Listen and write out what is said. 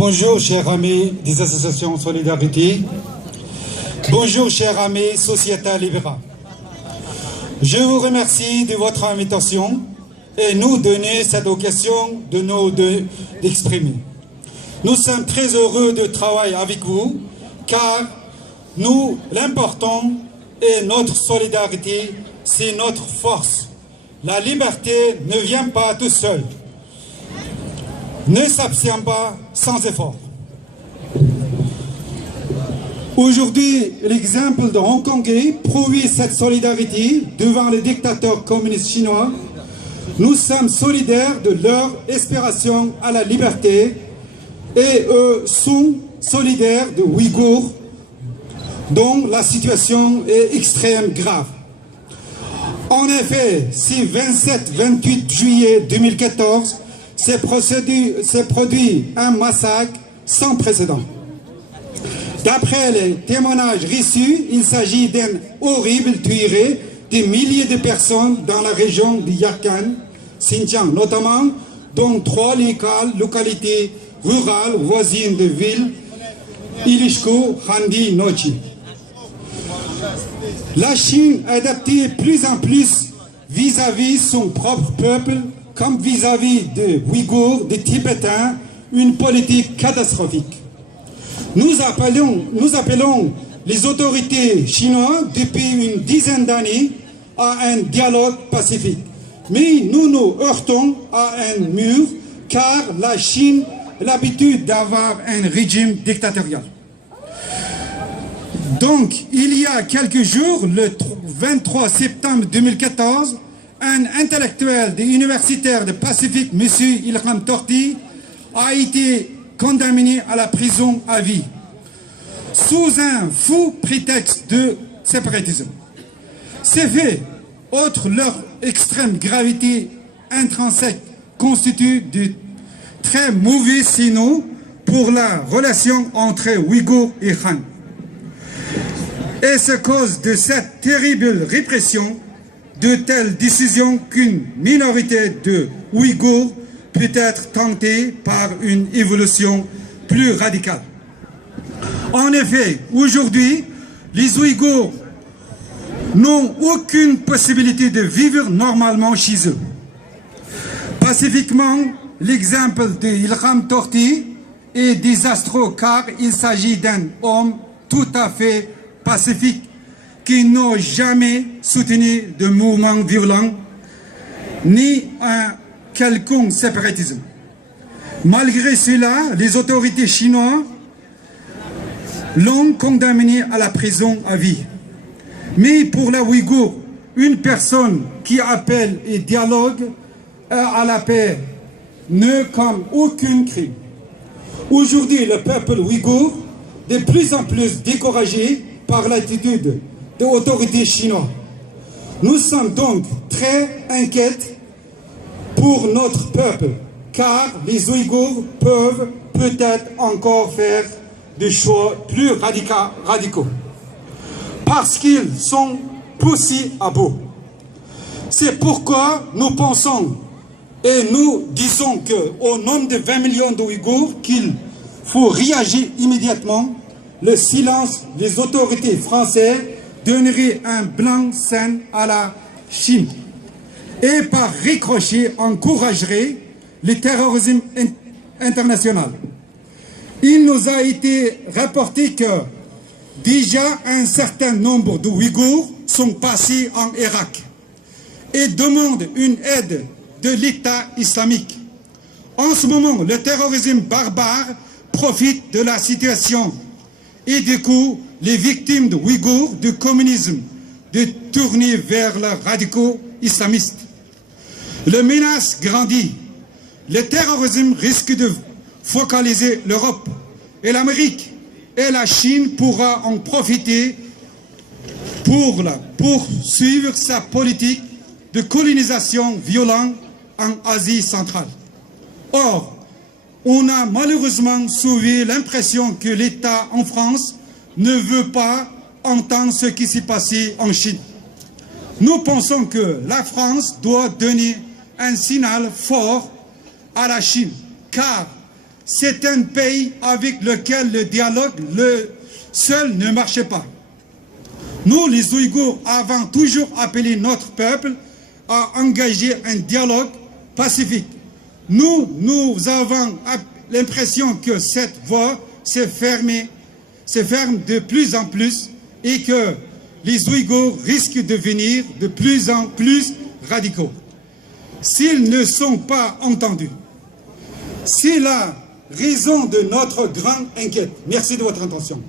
Bonjour chers amis des associations Solidarité. Bonjour chers amis Société Libérale. Je vous remercie de votre invitation et nous donner cette occasion d'exprimer. Nous sommes très heureux de travailler avec vous car l'important est notre solidarité, c'est notre force. La liberté ne vient pas tout seul, ne s'abstient pas sans effort. Aujourd'hui, l'exemple de Hongkongais prouve cette solidarité devant le dictateur communiste chinois. Nous sommes solidaires de leur aspiration à la liberté et eux sont solidaires de Ouïghours dont la situation est extrêmement grave. En effet, si 27-28 juillet 2014, s'est produit un massacre sans précédent. D'après les témoignages reçus, il s'agit d'une horrible tuerie de milliers de personnes dans la région de Yarkand, Xinjiang notamment, dont 3 localités rurales voisines de ville, Ilishko, Handi, Nochi. La Chine adaptée plus en plus vis-à-vis son propre peuple, comme vis-à-vis des Ouïghours, des Tibétains, une politique catastrophique. Nous appelons les autorités chinoises depuis une dizaine d'années à un dialogue pacifique. Mais nous nous heurtons à un mur car la Chine a l'habitude d'avoir un régime dictatorial. Donc, il y a quelques jours, le 23 septembre 2014, un intellectuel universitaire de Pacifique, M. Ilham Tohti, a été condamné à la prison à vie, sous un faux prétexte de séparatisme. Ces faits, outre leur extrême gravité intrinsèque, constituent de très mauvais signaux pour la relation entre Ouïghours et Han. Et c'est à cause de cette terrible répression, de telles décisions qu'une minorité de Ouïghours peut être tentée par une évolution plus radicale. En effet, aujourd'hui, les Ouïghours n'ont aucune possibilité de vivre normalement chez eux. Pacifiquement, l'exemple de Ilham Tohti est désastreux car il s'agit d'un homme tout à fait pacifique qui n'a jamais soutenu de mouvement violent ni un quelconque séparatisme. Malgré cela, les autorités chinoises l'ont condamné à la prison à vie. Mais pour la Ouïghour, une personne qui appelle et dialogue à la paix ne commet aucun crime. Aujourd'hui, le peuple ouïghour est de plus en plus découragé par l'attitude des autorités chinoises. Nous sommes donc très inquiets pour notre peuple, car les Ouïghours peuvent peut-être encore faire des choix plus radicaux, parce qu'ils sont poussés à bout. C'est pourquoi nous pensons et nous disons qu'au nom de 20 millions d'Ouïghours, qu'il faut réagir immédiatement. Le silence des autorités françaises donnerait un blanc-seing à la Chine et par ricochet encouragerait le terrorisme international. Il nous a été rapporté que déjà un certain nombre de Ouïghours sont passés en Irak et demandent une aide de l'État islamique. En ce moment, le terrorisme barbare profite de la situation et du coup, les victimes de Ouïghours du communisme de tourner vers les radicaux islamistes. La menace grandit. Le terrorisme risque de focaliser l'Europe et l'Amérique et la Chine pourra en profiter pour poursuivre sa politique de colonisation violente en Asie centrale. Or, on a malheureusement souvent l'impression que l'État en France ne veut pas entendre ce qui s'est passé en Chine. Nous pensons que la France doit donner un signal fort à la Chine, car c'est un pays avec lequel le dialogue seul ne marchait pas. Nous, les Ouïghours, avons toujours appelé notre peuple à engager un dialogue pacifique. Nous avons l'impression que cette voie se ferme de plus en plus et que les Ouïghours risquent de devenir de plus en plus radicaux. S'ils ne sont pas entendus, c'est la raison de notre grande inquiétude. Merci de votre attention.